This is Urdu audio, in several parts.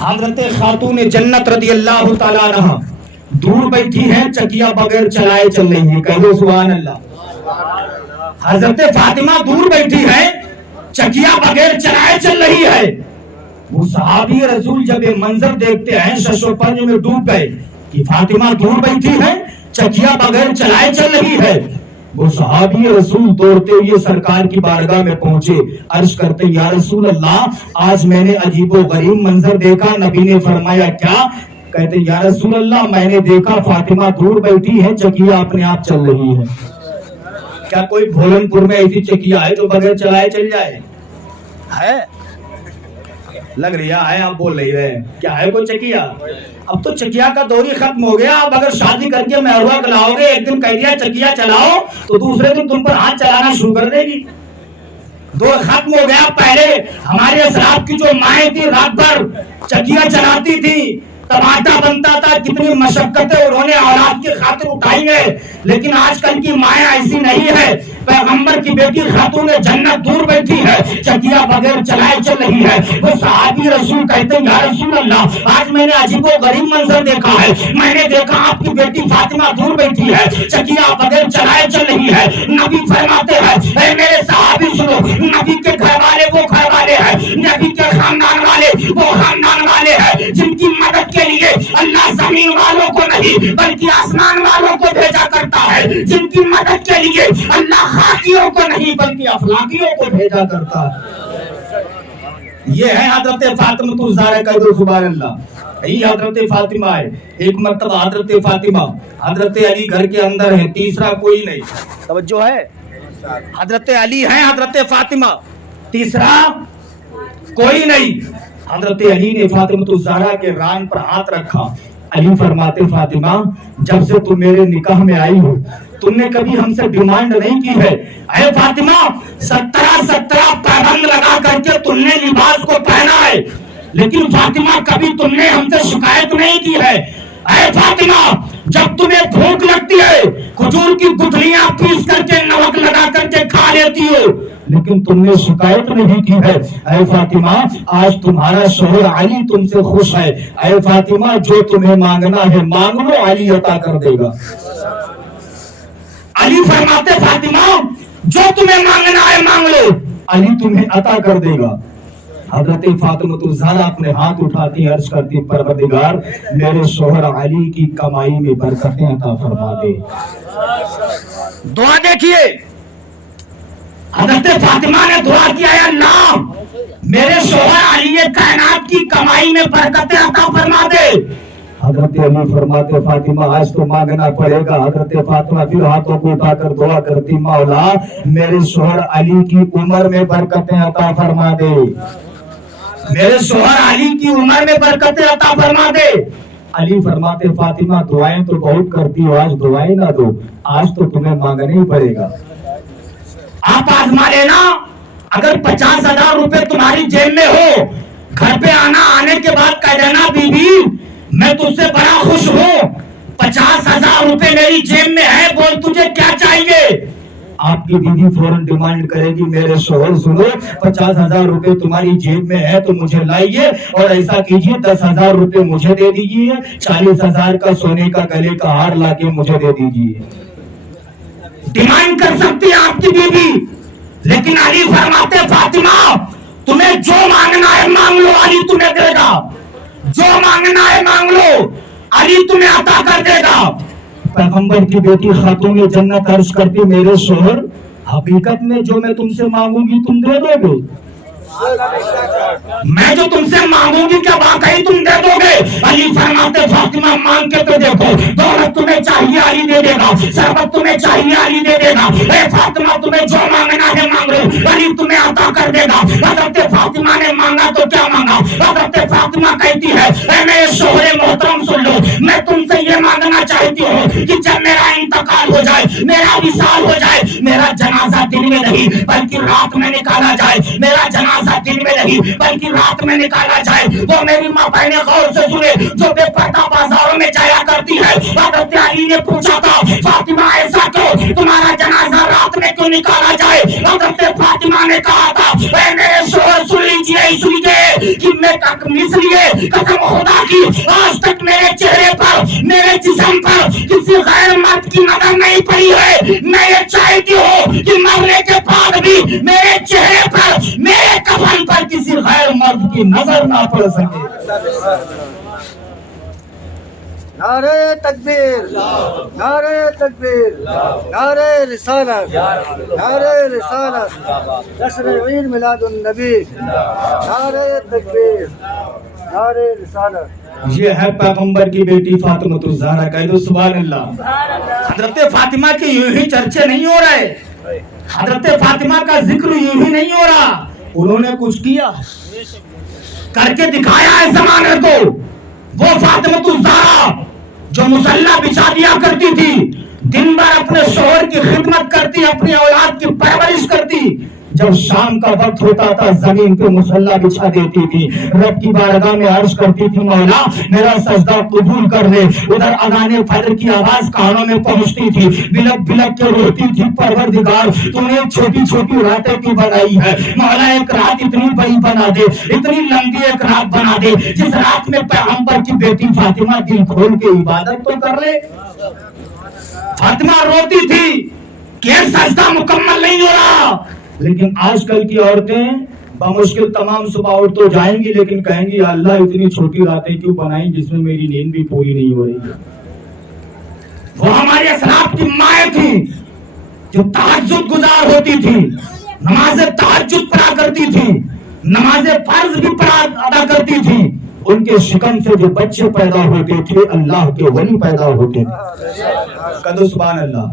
حضرت خاتون جنت رضی اللہ تعالیٰ عنہ دور بیٹھی ہیں، چکیا بغیر چلائے چل رہی ہیں، کہو سبحان اللہ۔ حضرت فاطمہ دور بیٹھی ہے، چکیا بغیر چلائے چل رہی ہے۔ وہ صحابی رسول جب یہ منظر دیکھتے ہیں شش و پنج میں ڈوب گئے کہ فاطمہ دور بیٹھی ہے، چکیا بغیر چلائے چل رہی ہے۔ وہ صحابی رسول دوڑتے ہوئے سرکار کی بارگاہ میں پہنچے، عرض کرتے یا رسول اللہ آج میں نے عجیب و غریب منظر دیکھا۔ نبی نے فرمایا کیا؟ کہتے یا رسول اللہ میں نے دیکھا فاطمہ دور بیٹھی ہے، چکیا اپنے آپ چل رہی ہے۔ کیا کوئی بھولن پور میں ایسی چکیا ہے جو بغیر چلائے چل جائے؟ ہے لگ رہا ہے، آپ بول نہیں رہے کیا ہے کوئی چکیا؟ اب تو چکیا کا دور ہی ختم ہو گیا۔ اب اگر شادی کر کے مہروا کلاؤ گے، ایک دن کہہ دیا چکیا چلاؤ تو دوسرے دن تم پر ہاتھ چلانا شروع کر دے گی۔ دور ختم ہو گیا۔ پہلے ہمارے اسلاف کی جو مائیں تھی رات بھر چکیا چلاتی تھی، تب آٹا بنتا تھا، کتنی مشقتیں انہوں نے اولاد کی خاطر اٹھائی ہے، لیکن آج کل کی مائیں ایسی نہیں ہے۔ پیغمبر کی بیٹی خاتون جنت دور بیٹھی ہے، چکیا بغیر چلائے چل رہی ہے۔ وہ صحابی رسول کہتے ہیں یا رسول اللہ آج میں نے عجیب و غریب منظر دیکھا ہے، میں نے دیکھا آپ کی بیٹی فاطمہ دور بیٹھی ہے، چکیا بغیر چلائے چل رہی ہے۔ نبی فرماتے ہیں اے میرے صحابی سنو، نبی کے گھر والے وہ گھر والے ہیں، نبی کے خاندان والے وہ خاندان والے ہیں جن کی مدد کے لیے اللہ زمین والوں کو نہیں بلکہ آسمان والوں کو بھیجا کرتا ہے، جن کی مدد کے لیے اللہ خاکیوں کو نہیں بلکہ افلاکیوں کو بھیجا کرتا ہے۔ یہ ہے حضرت فاطمہ الزہرا، کہہ دو سبحان اللہ۔ یہی حضرت فاطمہ ہے۔ ایک مرتبہ حضرت فاطمہ حضرت علی گھر کے اندر ہے، تیسرا کوئی نہیں۔ توجہ ہے، حضرت علی ہے، حضرت فاطمہ، تیسرا کوئی نہیں۔ حضرت علی نے فاطمہ الزہرا کے ران پر ہاتھ رکھا۔ علی فرماتے فاطمہ جب سے تم میرے نکاح میں آئی ہو تم نے کبھی ہم سے ڈیمانڈ نہیں کی ہے۔ اے فاطمہ 17 پابند لگا کر کے تم نے لباس کو پہنا ہے، لیکن فاطمہ کبھی تم نے ہم سے شکایت نہیں کی ہے۔ اے فاطمہ جب تمہیں بھوک لگتی ہے کھجور کی گٹھلیاں پیس کر کے نمک لگا کر کے کھا لیتی ہو، لیکن تم نے شکایت نہیں کی ہے۔ اے فاطمہ آج تمہارا شوہر علی تم سے خوش ہے۔ اے فاطمہ جو تمہیں مانگنا ہے مانگ لو، علی عطا کر دے گا۔ علی فرماتے فاطمہ جو تمہیں مانگنا ہے مانگ لو، علی تمہیں عطا کر دے گا۔ حضرت فاطمہ الزہرا اپنے ہاتھ اٹھاتی عرض کرتی پروردگار میرے شوہر علی کی کمائی میں برکتیں عطا فرما دے۔ دعا دیکھیے، حضرت فاطمہ نے دعا کیا ہے اللہ میرے شوہر علی کائنات کی کمائی میں برکتیں عطا فرما دے۔ حضرت علی فرماتے فاطمہ آج تو مانگنا پڑے گا۔ حضرت فاطمہ پھر ہاتھوں کو اٹھا کر دعا کرتی مولا میرے شوہر علی کی عمر میں برکتیں عطا فرما دے، میرے شوہر علی کی عمر میں برکتیں عطا فرما دے۔ علی فرماتے فاطمہ دعائیں تو بہت کرتی ہو، آج دعائیں نہ دو، آج تو تمہیں مانگنا ہی پڑے گا۔ آپ آزما لینا، اگر 50,000 روپے تمہاری جیب میں ہو، گھر پہ آنے کے بعد کہہ دینا بی بی میں تجھ سے بڑا خوش ہوں، 50,000 روپے میری جیب میں ہے، بول تجھے کیا چاہیے؟ آپ کی بیوی فوراً ڈیمانڈ کرے گی میرے شوہر سنو 50,000 روپے تمہاری جیب میں ہے تو مجھے لائیے، اور ایسا کیجیے 10,000 روپے مجھے دے دیجیے، 40,000 کا سونے کا گلے کا ہار لا کے مجھے دے دیجیے۔ ڈیمانڈ کر سکتی ہے آپ کی بیوی، لیکن علی فرماتے فاطمہ تمہیں جو مانگنا ہے مانگ لو، علی تمہیں دے گا، جو مانگنا ہے مانگ لو، علی تمہیں عطا کر دے گا۔ پیغمبر کی بیٹی خاتون جنت عرض کرتی میرے شوہر حقیقت میں جو میں تم سے مانگوں گی تم دے دو گے؟ میں جو تم سے مانگوں گی کیا واقعی تم دے دو گے؟ علی فرماتے فاطمہ مانگ کے تو دیکھو، دولت تمہیں چاہیے علی دے دے گا، ثروت تمہیں چاہیے علی دے دے گا۔ اے فاطمہ تمہیں جو مانگنا ہے مانگ لو، علی تمہیں عطا کر دے گا۔ حضرت فاطمہ نے مانگا تو کیا مانگا؟ حضرت فاطمہ کہتی ہے اے میرے شوہر محترم سن لو، میں تم سے یہ مانگنا چاہتی ہوں کہ جب میرا انتقال ہو جائے، میرا وصال ہو جائے، میرا جنازہ دن میں نہیں بلکہ رات میں نکالا جائے، میرا جنازہ دن میں نہیں بلکہ رات میں نکالا جائے۔ وہ میری ماں بہنیں غور سے سنے جو بے پردہ بازاروں میں جایا کرتی ہے۔ حضرت علی نے پوچھا تھا فاطمہ ایسا کیوں، تمہارا جنازہ رات میں کیوں نکالا جائے؟ حضرت فاطمہ نے کہا تھا اے میرے شوہر سن لیجیے، اس لیے کہ میں اس لیے قسم خدا کی آج تک میرے چہرے پر میرے جسم پر کسی غیر مرد کی نظر نہیں پڑی ہے. میں یہ چاہتی ہوں کہ مرنے کے بعد بھی میرے چہرے پر میرے کفن پر کسی غیر مرد کی نظر نہ پڑ سکے. نعرہ تکبیر، نعرہ تکبیر، نعرہ رسالت، نعرہ رسالت، جشن عید میلاد النبی، نعرہ تکبیر، نعرہ رسالت. یہ ہے پیغمبر کی بیٹی فاطمہ الزہرا. کہہ دو سبحان اللہ. حضرت فاطمہ کے یوں ہی چرچے نہیں ہو رہے، حضرت فاطمہ کا ذکر یوں ہی نہیں ہو رہا. انہوں نے کچھ کیا، کر کے دکھایا ہے زمانے کو. وہ فاطمہ الزہرا جو مصلی بچھا دیا کرتی تھی، دن بھر اپنے شوہر کی خدمت کرتی، اپنی اولاد کی پرورش کرتی، جب شام کا وقت ہوتا تھا زمین پہ مصلی بچھا دیتی تھی، رب کی بارگاہ میں عرض کرتی تھی مولا میرا سجدہ قبول کر لے. ادھر اذان فجر کی آواز کانوں میں پہنچتی تھی، بلک بلک کے روتی تھی پروردگار تو نے چھوٹی چھوٹی راتیں کی بنائی ہے مولا، ایک رات اتنی بڑی بنا دے، اتنی لمبی ایک رات بنا دے جس رات میں پیغمبر کی بیٹی فاطمہ دل کھول کے عبادت تو کر لے. فاطمہ روتی تھی کہ سجدہ مکمل نہیں ہو رہا. لیکن آج کل کی عورتیں بمشکل تمام صبح اٹھ تو جائیں گی لیکن کہیں گی اللہ اتنی چھوٹی راتیں کیوں بنائیں جس میں میری نیند بھی پوری نہیں ہو رہی ہے. وہ ہمارے اسلاف کی مائیں تھیں جو تہجد گزار ہوتی تھی، نماز تہجد پڑھا کرتی تھی، نماز فرض بھی ادا کرتی تھی. ان کے شکم سے جو بچے پیدا ہوتے تھے اللہ کے ولی پیدا ہوتے تھے. کہو سبحان اللہ.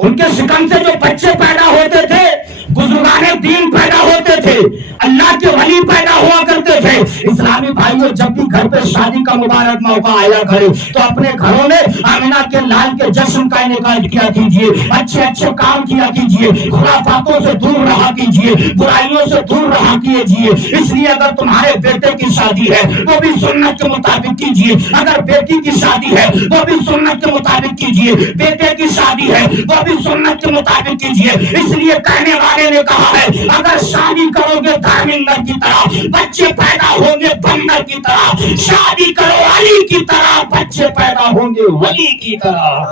ان کے شکم سے جو بچے پیدا ہوتے تھے بزرگان دین پیدا ہوتے تھے، اللہ کے ولی پیدا ہوا کرتے تھے. اسلامی بھائیوں جب بھی گھر پہ شادی کا مبارک موقع آیا کرے تو اپنے گھروں میں آمنہ کے لال کے جشن کا انعقاد کیا کیجئے، اچھے اچھے کام کیا کیجئے، خرافاتوں سے دور رہا کیجئے، برائیوں سے دور رہا کیجئے. اس لیے اگر تمہارے بیٹے کی شادی ہے وہ بھی سنت کے مطابق کیجئے، اگر بیٹی کی شادی ہے وہ بھی سنت کے مطابق کیجئے، بیٹے کی شادی ہے وہ بھی سنت کے مطابق کیجئے. اس لیے کہنے والے نے کہا ہے اگر شادی کرو گے دھرمندر کی طرح، بچے پیدا ہوں گے بندر کی طرح. شادی کرو علی کی طرح، بچے پیدا ہوں گے ولی کی طرح.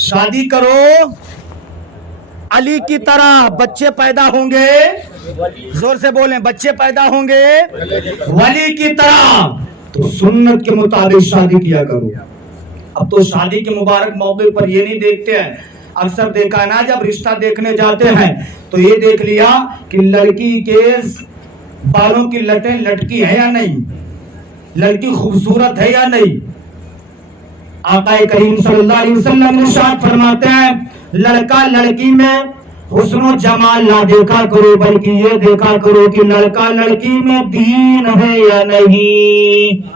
شادی کرو علی کی طرح، بچے پیدا ہوں گے، زور سے بولیں، بچے پیدا ہوں گے ولی کی طرح. تو سنت کے مطابق شادی کیا کرو. اب تو شادی کے مبارک موقع پر یہ نہیں دیکھتے ہیں، اکثر دیکھا نا جب رشتہ دیکھنے جاتے ہیں تو یہ دیکھ لیا کہ لڑکی کے بالوں کی لٹیں لٹکی ہے یا نہیں، لڑکی خوبصورت ہے یا نہیں. آقا کریم صلی اللہ علیہ وسلم ارشاد فرماتے ہیں لڑکا لڑکی میں حسن و جمال نہ دیکھا کرو بلکہ یہ دیکھا کرو کہ لڑکا لڑکی میں دین ہے یا نہیں.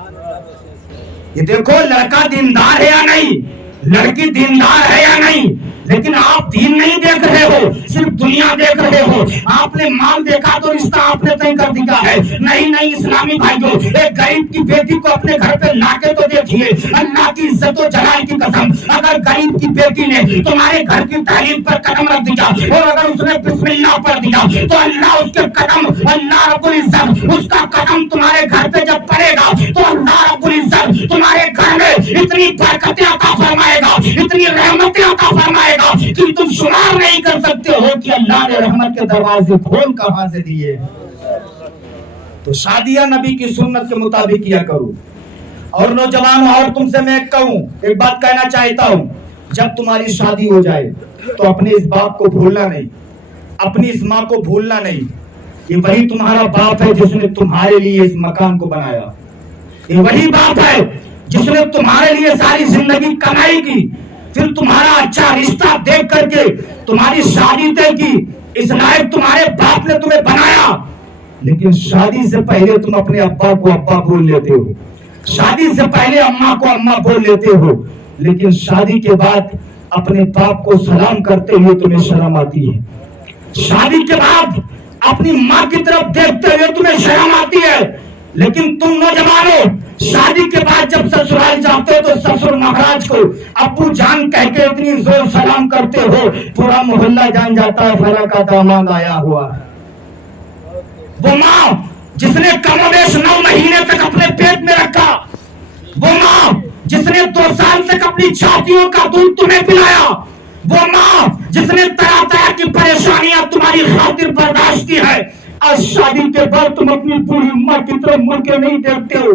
یہ دیکھو لڑکا دیندار ہے یا نہیں، لڑکی دیندار ہے یا نہیں. لیکن آپ دین نہیں دیکھ رہے ہو، صرف دنیا دیکھ رہے ہو. آپ نے مال دیکھا تو رشتہ آپ نے طے کر دیا ہے. نہیں نہیں اسلامی بھائیوں، ایک غریب کی بیٹی کو اپنے گھر پہ لا کے تو دیکھیے. اللہ کی عزت و جلال کی قسم اگر غریب کی بیٹی نے تمہارے گھر کی تعلیم پر قدم رکھ دیا اور اگر اس نے بسم اللہ پڑھ دیا تو اللہ اس کے قدم، اللہ رب العزت اس کا قدم تمہارے گھر پہ جب پڑے گا تو اللہ رب العزت تمہارے گھر میں اتنی برکتیں عطا فرمائے گا، اتنی رحمتیں عطا فرمائے گا کہ تم شمار نہیں کر سکتے ہو کہ اللہ نے رحمت کے دروازے کھول کہاں سے دیے. تو شادیاں نبی کی سنت کے مطابق کیا کرو. اور نوجوانوں اور تم سے میں ایک بات کہنا چاہتا ہوں، جب تمہاری شادی ہو جائے تو اپنے اس باپ کو بھولنا نہیں، اپنی اس ماں کو بھولنا نہیں. یہ وہی تمہارا باپ ہے جس نے تمہارے لیے اس مکان کو بنایا. یہ وہی باپ ہے جس نے تمہارے لیے ساری زندگی کمائی کی، پھر تمہارا اچھا رشتہ دیکھ کر کے تمہاری شادی طے کی. اس لائق تمہارے باپ نے تمہیں بنایا. لیکن شادی سے پہلے تم اپنے ابا کو ابا بول لیتے ہو، شادی سے پہلے اماں کو اماں بول لیتے ہو، لیکن شادی کے بعد اپنے باپ کو سلام کرتے ہوئے تمہیں شرم آتی ہے. شادی کے بعد اپنی ماں کی طرف دیکھتے ہوئے تمہیں شرم آتی ہے. لیکن تم نوجوانوں شادی کے بعد جب سسرال جاتے ہو تو سسر مہاراج کو ابو جان کہہ کے اتنی زور سلام کرتے ہو پورا محلہ جان جاتا ہے فرا کا داماد آیا ہوا ہے. وہ ماں جس نے کم و بیش 9 مہینے تک اپنے پیٹ میں رکھا، وہ ماں جس نے 2 سال تک اپنی چھاتیوں کا دودھ تمہیں پلایا، وہ ماں جس نے طرح طرح کی پریشانیاں تمہاری خاطر برداشت کی ہے، آج شادی کے بعد تم اپنی بوڑھی ماں کی طرف مڑ کے نہیں دیکھتے ہو،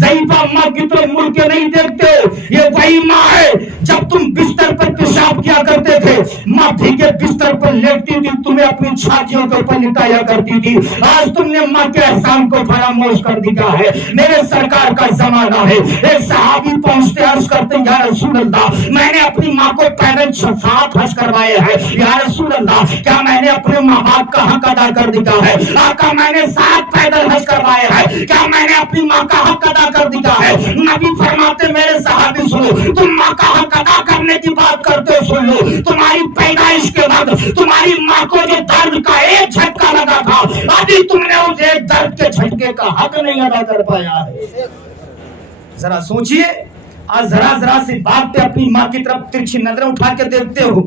ضعیفہ ماں کی طرف مڑ کے نہیں دیکھتے ہو۔ یہ وہی ماں ہے جب تم بستر پر پیشاب کیا کرتے تھے، ماں بھیگے بستر پر لیٹتی تھی، تمہیں اپنی چھاتیوں کے اوپر لٹایا کرتی تھی۔ آج تم نے ماں کے احسان کو فراموش کر دیا ہے۔ میرے سرکار کا زمانہ ہے، ایک صحابی پہنچتے عرض کرتے یا رسول اللہ، میں نے اپنی ماں کو پیدل 7 حج کروائے ہیں، یا رسول اللہ کیا میں نے اپنے ماں باپ کا حق ادا کر دیا ہے؟ آقا میں نے 7 پیدل حج کروائے ہیں، کیا میں نے اپنی ماں کا حق ادا کر دیا ہے؟ نبی فرماتے میرے صحابی سنو، تم ماں کا حق ادا کرنے کی بات کرتے ہو، سن لو، تمہاری پیدائش کے وقت تمہاری ماں کو جو درد کا ایک جھٹکا لگا تھا، ابھی تم نے اس ایک درد کے جھٹکے کا حق نہیں ادا کر پایا ہے۔ ذرا سوچئے، آج ذرا سی بات پہ اپنی ماں کی طرف ترچھی نظریں اٹھا کے دیکھتے ہو،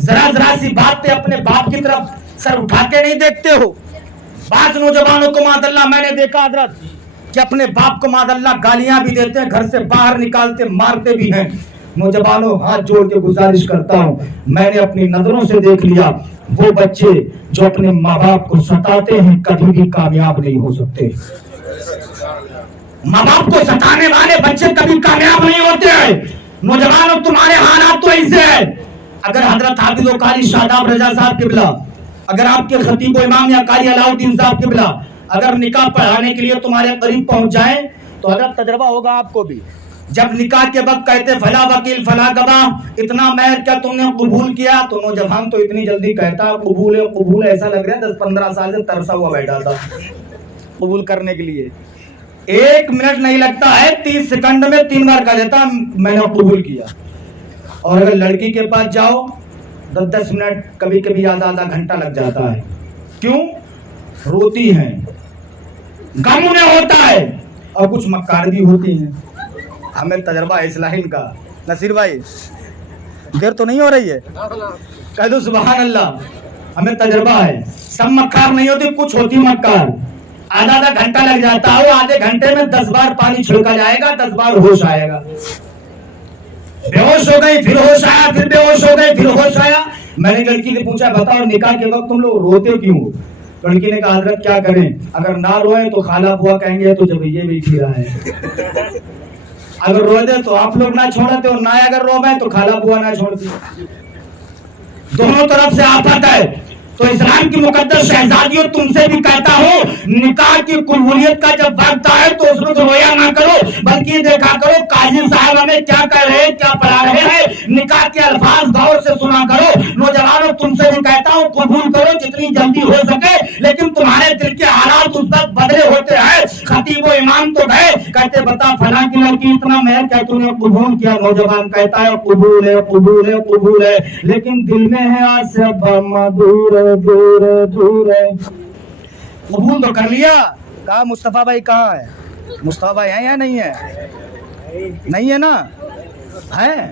ذرا سی بات پہ اپنے باپ کی طرف سر اٹھا کے نہیں دیکھتے ہو۔ بعض نوجوانوں کو معاذ اللہ میں نے دیکھا حضرت کہ اپنے باپ کو معاذ اللہ گالیاں بھی دیتے ہیں، گھر سے باہر نکالتے مارتے بھی ہیں۔ نوجوانوں ہاتھ جوڑ کے گزارش کرتا ہوں، میں نے اپنی نظروں سے دیکھ لیا، وہ بچے جو اپنے ماں باپ کو ستاتے ہیں کبھی بھی کامیاب نہیں ہو سکتے۔ ماں باپ کو ستانے والے بچے کبھی کامیاب نہیں ہوتے ہیں۔ نوجوانوں تمہارے حالات تو ایسے ہیں، اگر حضرت حافظ و قاری شاداب رضا صاحب قبلہ، اگر آپ کے خطیب و امام یا قاری علاء الدین صاحب قبلہ اگر نکاح پڑھانے کے لیے تمہارے قریب پہنچ جائیں تو حضرت تجربہ ہوگا آپ کو بھی، جب نکاح کے وقت کہتے فلاں وکیل فلاں گواہ اتنا مہر کیا تم نے قبول کیا، تو نوجوان تو اتنی جلدی کہتا قبول ہے قبول، ایسا لگ رہا ہے 10-15 سال سے ترسا ہوا بیٹھا تھا قبول کرنے کے لیے۔ 1 منٹ نہیں لگتا ہے، 30 سیکنڈ میں 3 بار کہہ دیتا میں نے قبول کیا۔ اور اگر لڑکی کے پاس جاؤ 10 منٹ کبھی کبھی آدھا گھنٹہ لگ جاتا ہے، کیوں؟ روتی ہیں، غم انہیں ہوتا ہے، اور کچھ مکار بھی ہوتی ہیں۔ ہمیں تجربہ ہے اسلام کا، نصیر بھائی دیر تو نہیں ہو رہی ہے، کہہ دو سبحان اللہ، ہمیں تجربہ ہے، سب مکار نہیں ہوتی، کچھ ہوتی مکار۔ آدھا گھنٹہ لگ جاتا ہے، وہ آدھے گھنٹے میں 10 بار پانی چھڑکا جائے گا، 10 بار ہوش آئے گا، بے ہوش ہو گئی پھر ہوش آیا، پھر بے ہوش ہو گئی پھر ہوش آیا۔ میں نے لڑکی سے پوچھا بتاؤ نکاح کے وقت تم لوگ روتے کیوں ہو؟ لڑکی نے کہا حضرت کیا کریں، اگر نہ روئیں تو خالہ بوا کہیں گے تو جب یہ بھی پھرا ہے، اگر رو دے تو آپ لوگ نہ چھوڑتے اور نہ اگر رو گئے تو خالہ بوا نہ چھوڑتی، دونوں طرف سے آفت ہے۔ تو اسلام کی مقدس شہزادیوں تم سے بھی کہتا ہوں، نکاح کی قبولیت کا جب وقت آئے تو اس میں رویا نہ کرو، بلکہ دیکھا کرو قاضی صاحب ہمیں کیا کہہ رہے ہیں، کیا پڑھا رہے ہیں، نکاح کے الفاظ غور سے سنا کرو۔ نوجوانوں تم سے بھی کہتا ہوں قبول کرو جتنی جلدی ہو سکے، لیکن تمہارے دل کے حالات اس وقت بدلے ہوتے ہیں۔ خطیب و امام تو گئے، کہتے بتا فلاں کی لڑکی اتنا مہر کیا تم نے قبول کیا؟ نوجوان کہتا ہے قبول ہے قبول ہے قبول ہے، لیکن دل میں ہے آج سے دور دور دور ہے۔ قبول تو کر لیا، کہا مصطفیٰ بھائی کہاں ہے؟ مصطفیٰ بھائی ہیں یا نہیں ہے؟ نہیں ہے نا؟ ہے؟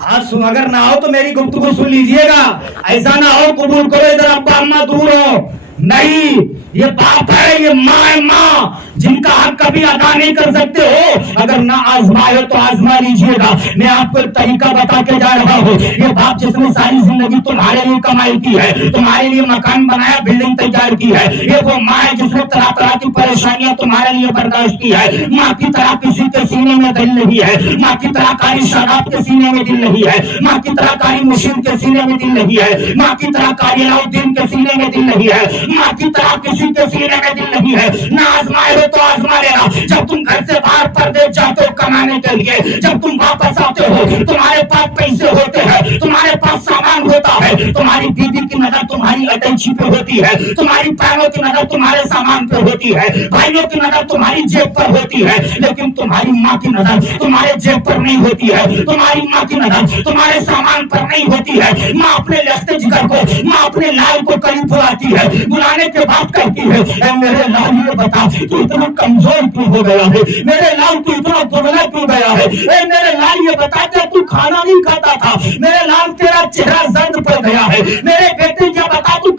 آج سن، اگر نہ ہو تو میری گفتگو سن لیجئے گا، ایسا نہ ہو قبول کرو ادھر ابا اماں دور ہو، نہیں، یہ باپ ہے، یہ ماں ہے، ماں جن کا حق کبھی ادا نہیں کر سکتے ہو۔ اگر نہ آزمائے تو آزما لیجئے گا۔ میں آپ کو ایک طریقہ بتا کے جا رہا ہوں، یہ باپ جس نے ساری زندگی تمہارے لیے کمائی کی ہے، تمہارے لیے مکان بنایا، بلڈنگ تیار کی ہے، یہ وہ ماں ہے جس نے طرح طرح کی پریشانیاں تمہارے لیے برداشت کی ہے۔ ماں کی طرح کسی کے سینے میں دل نہیں ہے، ماں کی طرح قاری شاداب کے سینے میں دل نہیں ہے، ماں کی طرح قاری مشیر کے سینے میں دل نہیں ہے، ماں کی طرح قاری علاء الدین کے سینے میں دل نہیں ہے، ماں کی طرح کسی کے سینے میں دل نہیں ہے۔ نہ آزمائے ہو تو آزما لینا۔ جب تم گھر سے باہر پردیس جاتے ہو کمانے کے لیے، جب تم واپس آتے ہو تمہارے پاس پیسے ہوتے ہیں، تمہارے پاس سامان ہوتا ہے، تمہاری بیوی کی نظر تمہاری اٹینشن پہ ہوتی ہے، تمہاری بہنوں کی نظر تمہارے سامان پہ ہوتی ہے، بھائیوں کی نظر تمہاری جیب پر ہوتی ہے، لیکن تمہاری ماں کی نظر تمہارے جیب پر نہیں ہوتی ہے، تمہاری ماں کی نظر تمہارے سامان پر نہیں ہوتی ہے۔ ماں اپنے لخت جگر کو، ماں اپنے لال کو قریب بلاتی ہے، بلانے کے بعد کہتی ہے اے میرے لال یہ بتا تو اتنا کمزور کیوں ہو گیا ہے، میرے لال تو اتنا دبلا کیوں گیا ہے، اے میرے لال یہ بتا کہ تو کھانا نہیں کھاتا تھا، میرے لال تیرا چہرہ زرد پڑ گیا ہے، میرے بیٹے یہ بتا تو